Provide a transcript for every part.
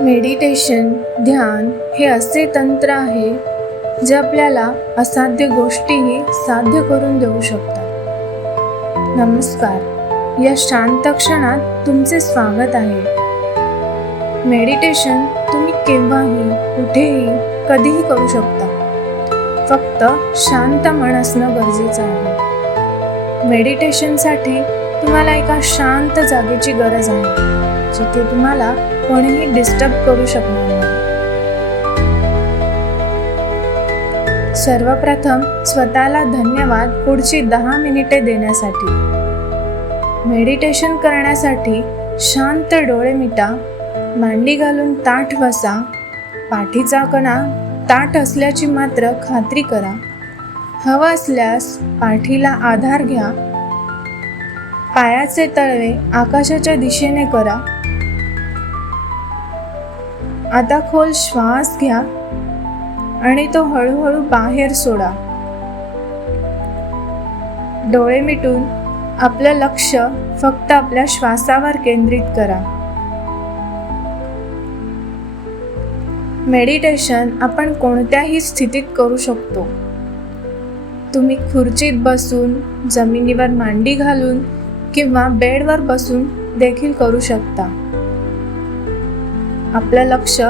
Meditation, ध्यान हे असे तंत्र आहे जे आपल्याला असाध्य गोष्टीही साध्य करून देऊ शकतात. नमस्कार, या शांत क्षणात तुमचे स्वागत आहे. मेडिटेशन तुम्ही केव्हाही, कुठेही, कधीही करू शकता. फक्त शांत मन असणं गरजेचं आहे. मेडिटेशनसाठी तुम्हाला एका शांत जागेची गरज आहे, जिथे तुम्हाला कोणीही डिस्टर्ब करू शकणार नाही. सर्वप्रथम स्वतःला धन्यवाद पुढची 10 मिनिटे देण्यासाठी. मेडिटेशन करण्यासाठी शांत डोळे मिटा, मांडी घालून ताठ बसा. पाठीचा कणा ताठ असल्याची मात्र खात्री करा. हवं असल्यास पाठीला आधार घ्या. पायाचे तळवे आकाशाच्या दिशेने करा. आता खोल श्वास घ्या आणि तो हळूहळू बाहेर सोडा. डोळे मिटून आपलं लक्ष फक्त आपल्या श्वासावर केंद्रित करा. मेडिटेशन आपण कोणत्याही स्थितीत करू शकतो. तुम्ही खुर्चीत बसून, जमिनीवर मांडी घालून किंवा बेडवर बसून देखील करू शकता. आपलं लक्ष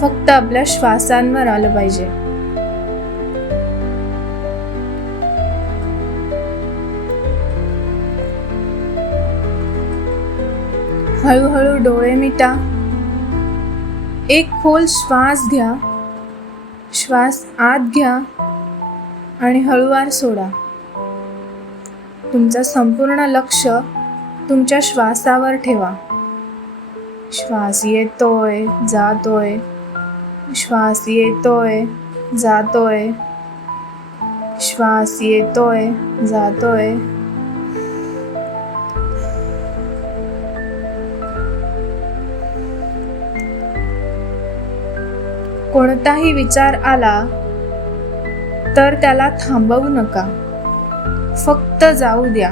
फक्त आपल्या श्वासांवर आलं पाहिजे. हळूहळू डोळे मिटा. एक खोल श्वास घ्या. श्वास आत घ्या आणि हळूवार सोडा. तुमचं संपूर्ण लक्ष तुमच्या श्वासावर ठेवा. श्वास येतोय, जातोय. श्वास येतोय, जातोय. श्वास येतोय, जातोय. कोणताही विचार आला तर त्याला थांबवू नका. फक्त जाऊ द्या.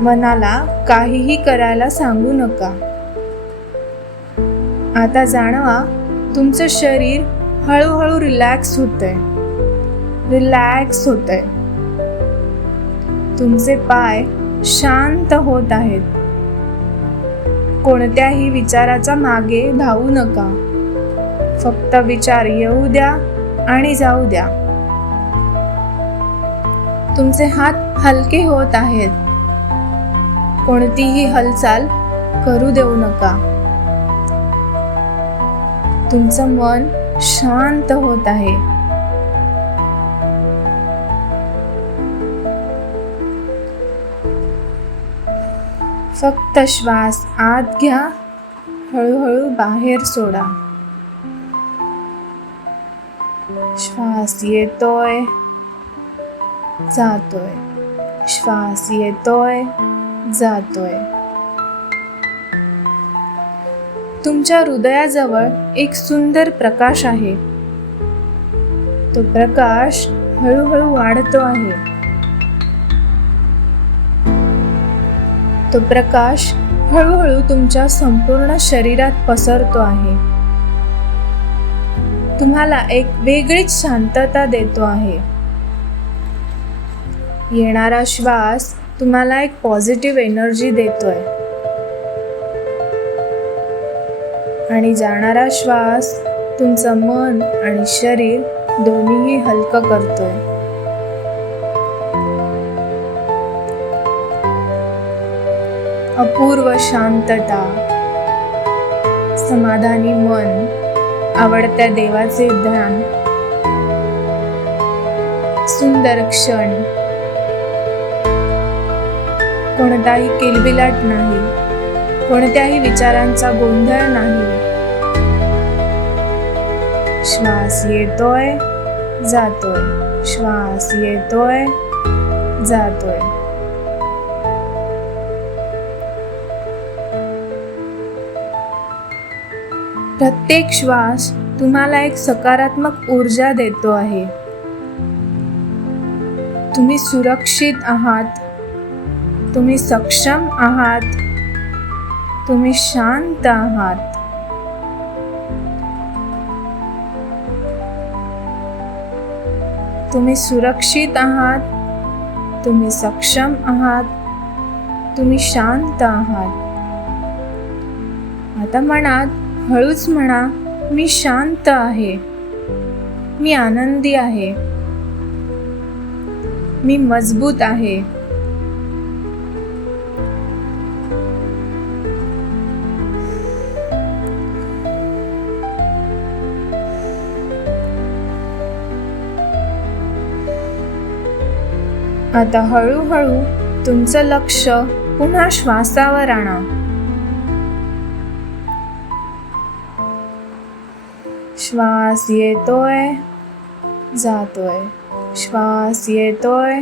मनाला काहीही करायला सांगू नका. आता जाणवा, तुमचं शरीर हळूहळू रिलॅक्स होतंय. तुमचे पाय शांत होत आहेत. कोणत्याही विचाराचा मागे धावू नका. फक्त विचार येऊ द्या आणि जाऊ द्या. तुमचे हात हलके होत आहेत. कोणतीही हालचाल करू देऊ नका. तुमचं मन शांत होत आहे. फक्त श्वास आत घ्या, हळूहळू बाहेर सोडा. श्वास येतोय, जातोय. श्वास येतोय, जातोय. तुमच्या हृदयाजवळ एक सुंदर प्रकाश आहे. तो प्रकाश हळूहळू वाढतो आहे. तो प्रकाश हळूहळू तुमच्या संपूर्ण शरीरात पसरतो आहे. तुम्हाला एक वेगळीच शांतता देतो आहे. येणारा श्वास तुम्हाला एक पॉझिटिव्ह एनर्जी देतोय आणि जाणारा श्वास तुमचं मन आणि शरीर दोन्हीही हलकं करतोय. अपूर्व शांतता, समाधानी मन, आवडत्या देवाचे ध्यान, सुंदर क्षण. कोणताही किलबिलाट नाही. कोणत्याही विचारांचा गोंधळ नाही. श्वास येतोय, जातोय. श्वास येतोय, जातोय. प्रत्येक श्वास तुम्हाला एक सकारात्मक ऊर्जा देतो आहे. तुम्ही सुरक्षित आहात. तुम्ही सक्षम आहात. तुम्ही शांत आहात. तुम्ही सुरक्षित आहात. तुम्ही सक्षम आहात. तुम्ही शांत आहात. आता मनात हळूच म्हणा, मी शांत आहे. मी आनंदी आहे. मी मजबूत आहे. आता हळूहळू तुमचं लक्ष पुन्हा श्वासावर आणा. श्वास येतोय, जातोय. श्वास येतोय,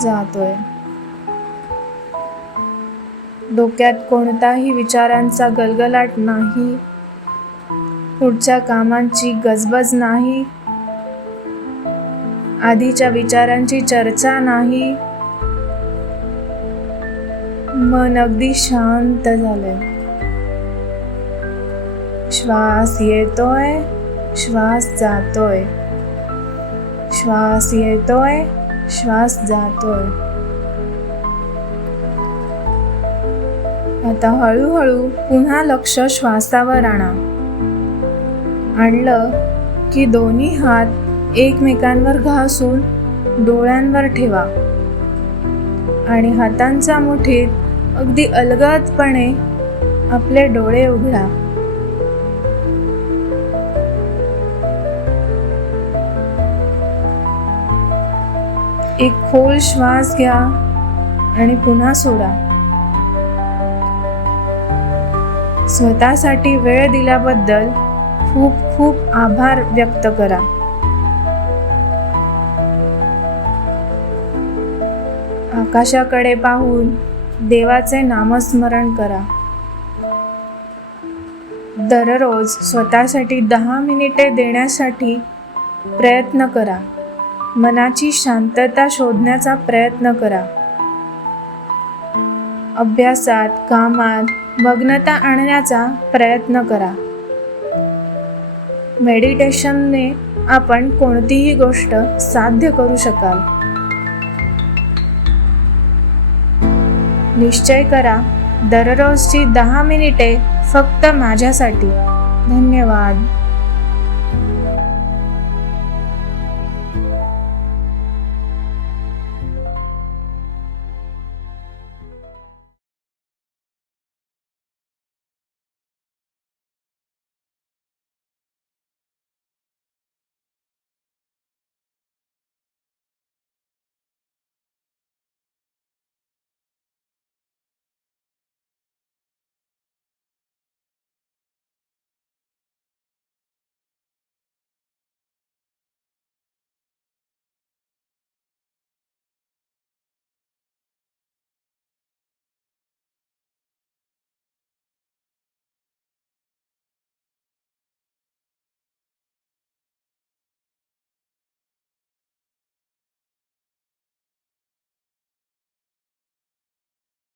जातोय. डोक्यात कोणताही विचारांचा गलगलाट नाही. पुढच्या कामांची गजबज नाही. आधीच्या विचारांची चर्चा नाही. मन अगदी शांत झालंय. श्वास येतोय, श्वास जातोय. श्वास येतोय, श्वास जातोय. आता हळूहळू पुन्हा लक्ष श्वासावर आणा. आणलं की दोन्ही हात एकमेकांवर घासून डोळ्यांवर ठेवा आणि हातांच्या मुठीत अगदी अलगदपणे आपले डोळे उघडा. एक खोल श्वास घ्या आणि पुन्हा सोडा. स्वतःसाठी वेळ दिल्याबद्दल खूप खूप आभार व्यक्त करा. आकाशाकडे पाहून देवाचे नामस्मरण करा. दररोज स्वतःसाठी 10 मिनिटे देण्यासाठी प्रयत्न करा. मनाची शांतता शोधण्याचा प्रयत्न करा. अभ्यासात, कामात मग्नता आणण्याचा प्रयत्न करा. मेडिटेशनने आपण कोणतीही गोष्ट साध्य करू शकाल. निश्चय करा, दररोजची 10 मिनिटे फक्त माझ्यासाठी. धन्यवाद.